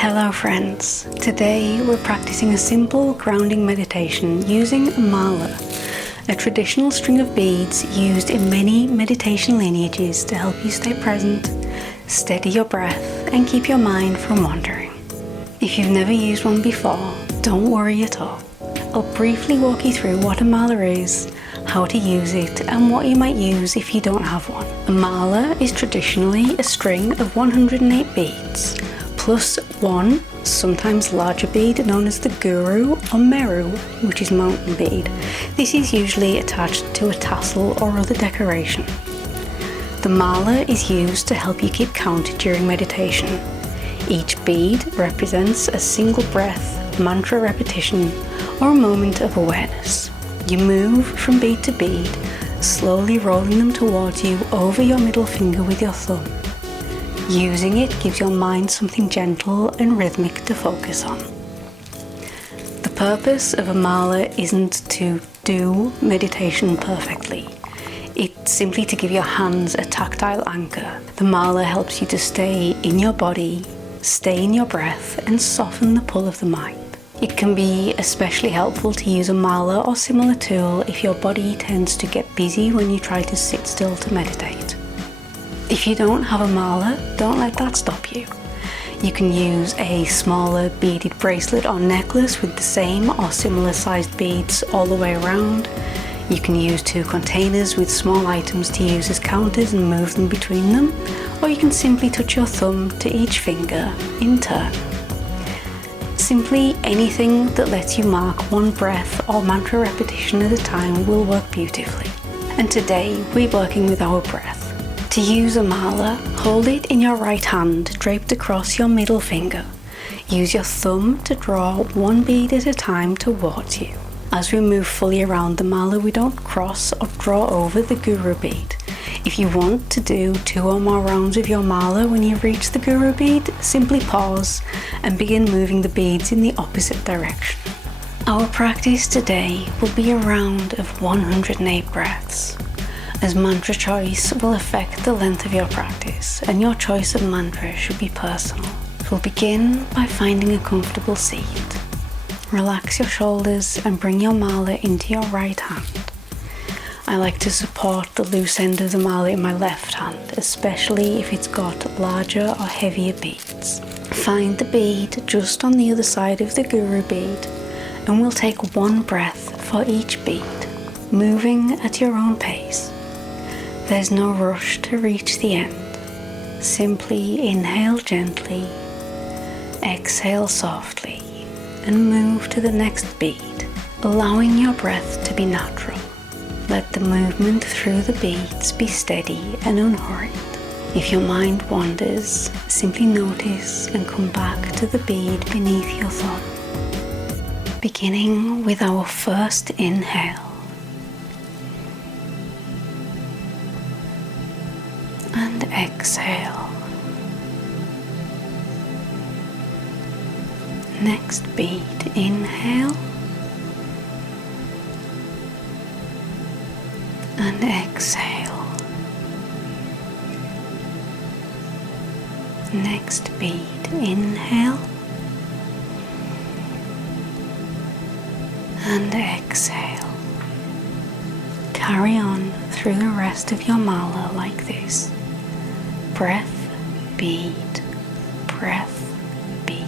Hello friends, today we're practicing a simple grounding meditation using Mālā, a traditional string of beads used in many meditation lineages to help you stay present, steady your breath and keep your mind from wandering. If you've never used one before, don't worry at all. I'll briefly walk you through what a Mālā is, how to use it and what you might use if you don't have one. A Mālā is traditionally a string of 108 beads, plus one, sometimes larger bead known as the guru or meru, which is mountain bead. This is usually attached to a tassel or other decoration. The Mālā is used to help you keep count during meditation. Each bead represents a single breath, mantra repetition, or a moment of awareness. You move from bead to bead, slowly rolling them towards you over your middle finger with your thumb. Using it gives your mind something gentle and rhythmic to focus on. The purpose of a Mālā isn't to do meditation perfectly. It's simply to give your hands a tactile anchor. The Mālā helps you to stay in your body, stay in your breath, and soften the pull of the mind. It can be especially helpful to use a Mālā or similar tool if your body tends to get busy when you try to sit still to meditate. If you don't have a Mālā, don't let that stop you. You can use a smaller beaded bracelet or necklace with the same or similar sized beads all the way around. You can use 2 containers with small items to use as counters and move them between them, or you can simply touch your thumb to each finger in turn. Simply anything that lets you mark one breath or mantra repetition at a time will work beautifully. And today we're working with our breath. To use a Mālā, hold it in your right hand draped across your middle finger. Use your thumb to draw one bead at a time towards you. As we move fully around the Mālā, we don't cross or draw over the guru bead. If you want to do 2 or more rounds of your Mālā when you reach the guru bead, simply pause and begin moving the beads in the opposite direction. Our practice today will be a round of 108 breaths, as mantra choice will affect the length of your practice, and your choice of mantra should be personal. We'll begin by finding a comfortable seat. Relax your shoulders and bring your Mālā into your right hand. I like to support the loose end of the Mālā in my left hand, especially if it's got larger or heavier beads. Find the bead just on the other side of the guru bead, and we'll take one breath for each bead, moving at your own pace. There's no rush to reach the end. Simply inhale gently, exhale softly, and move to the next bead, allowing your breath to be natural. Let the movement through the beads be steady and unhurried. If your mind wanders, simply notice and come back to the bead beneath your thumb. Beginning with our first inhale. And exhale. Next bead, inhale and exhale. Next bead, inhale and exhale. Carry on through the rest of your Mālā like this. Breath, bead, breath, bead.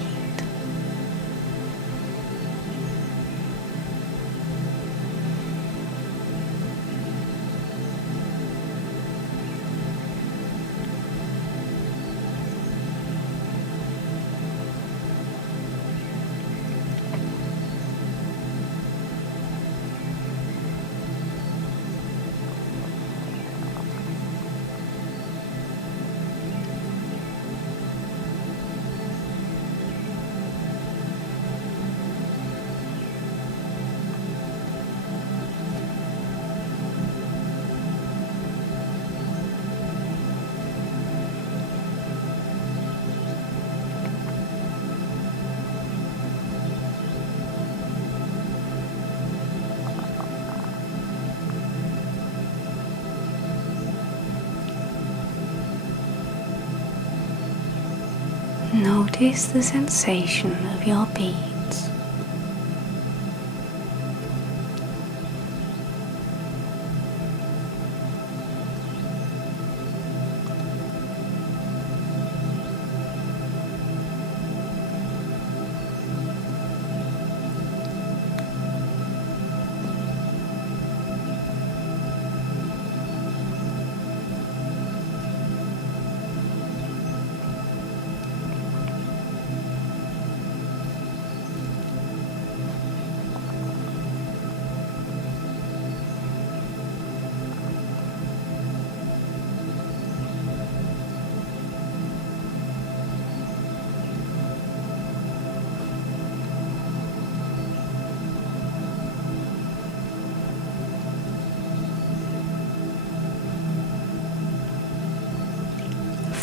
notice the sensation of your beads.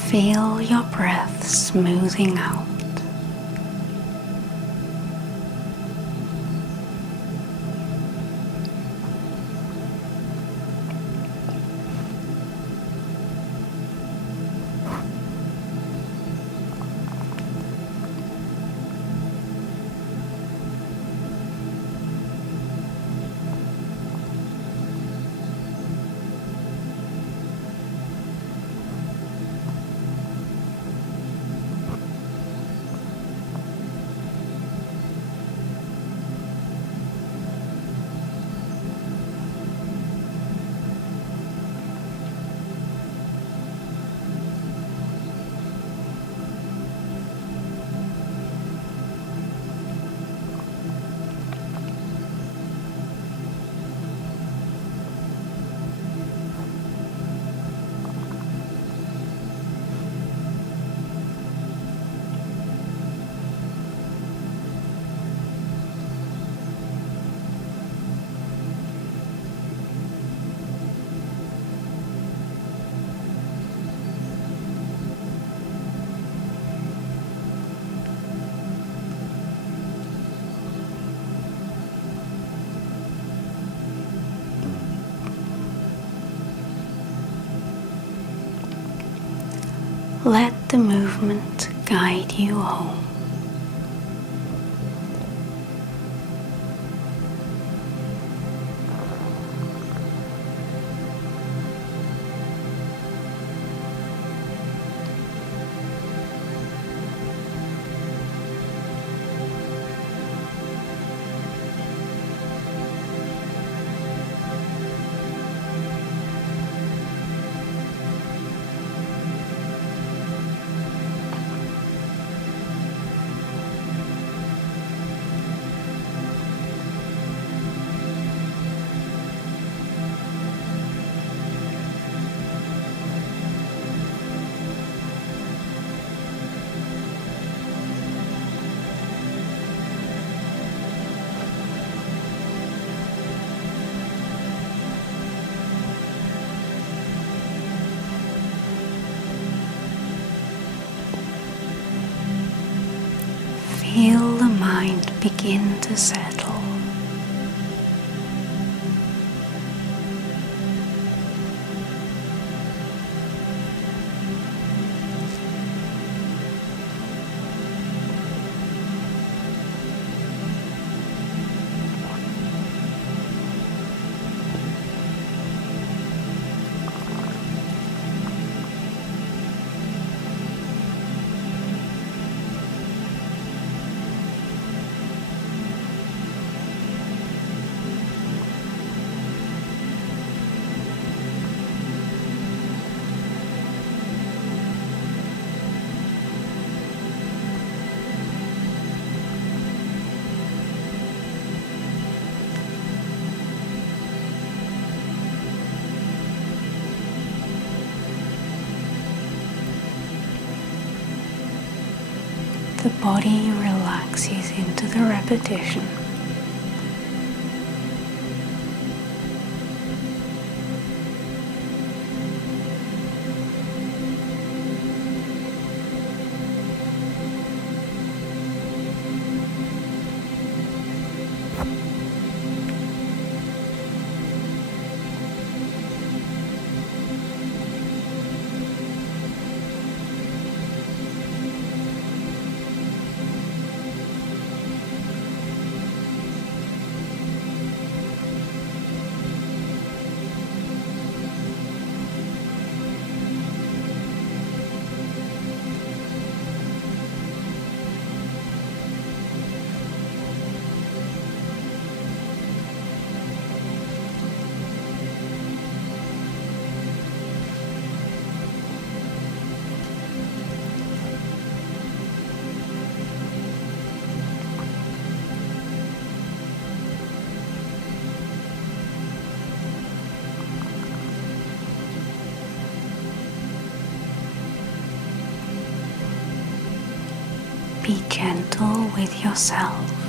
Feel your breath smoothing out. Let the movement guide you home. Feel the mind begin to settle. The body relaxes into the repetition. Be gentle with yourself.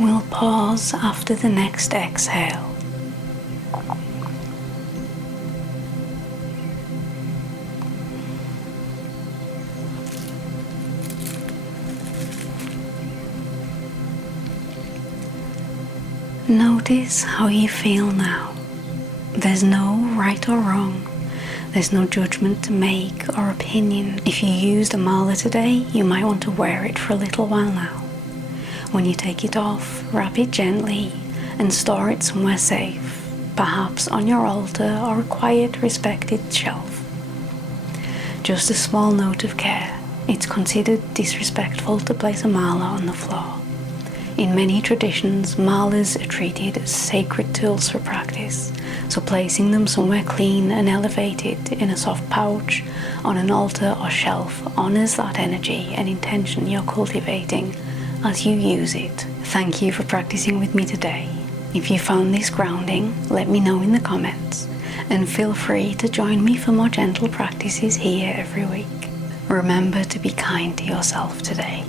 We'll pause after the next exhale. Notice how you feel now. There's no right or wrong. There's no judgment to make or opinion. If you used a Mālā today, you might want to wear it for a little while now. When you take it off, wrap it gently and store it somewhere safe, perhaps on your altar or a quiet, respected shelf. Just a small note of care. It's considered disrespectful to place a Mālā on the floor. In many traditions, Mālās are treated as sacred tools for practice, so placing them somewhere clean and elevated in a soft pouch, on an altar or shelf, honors that energy and intention you're cultivating as you use it. Thank you for practicing with me today. If you found this grounding, let me know in the comments, and feel free to join me for more gentle practices here every week. Remember to be kind to yourself today.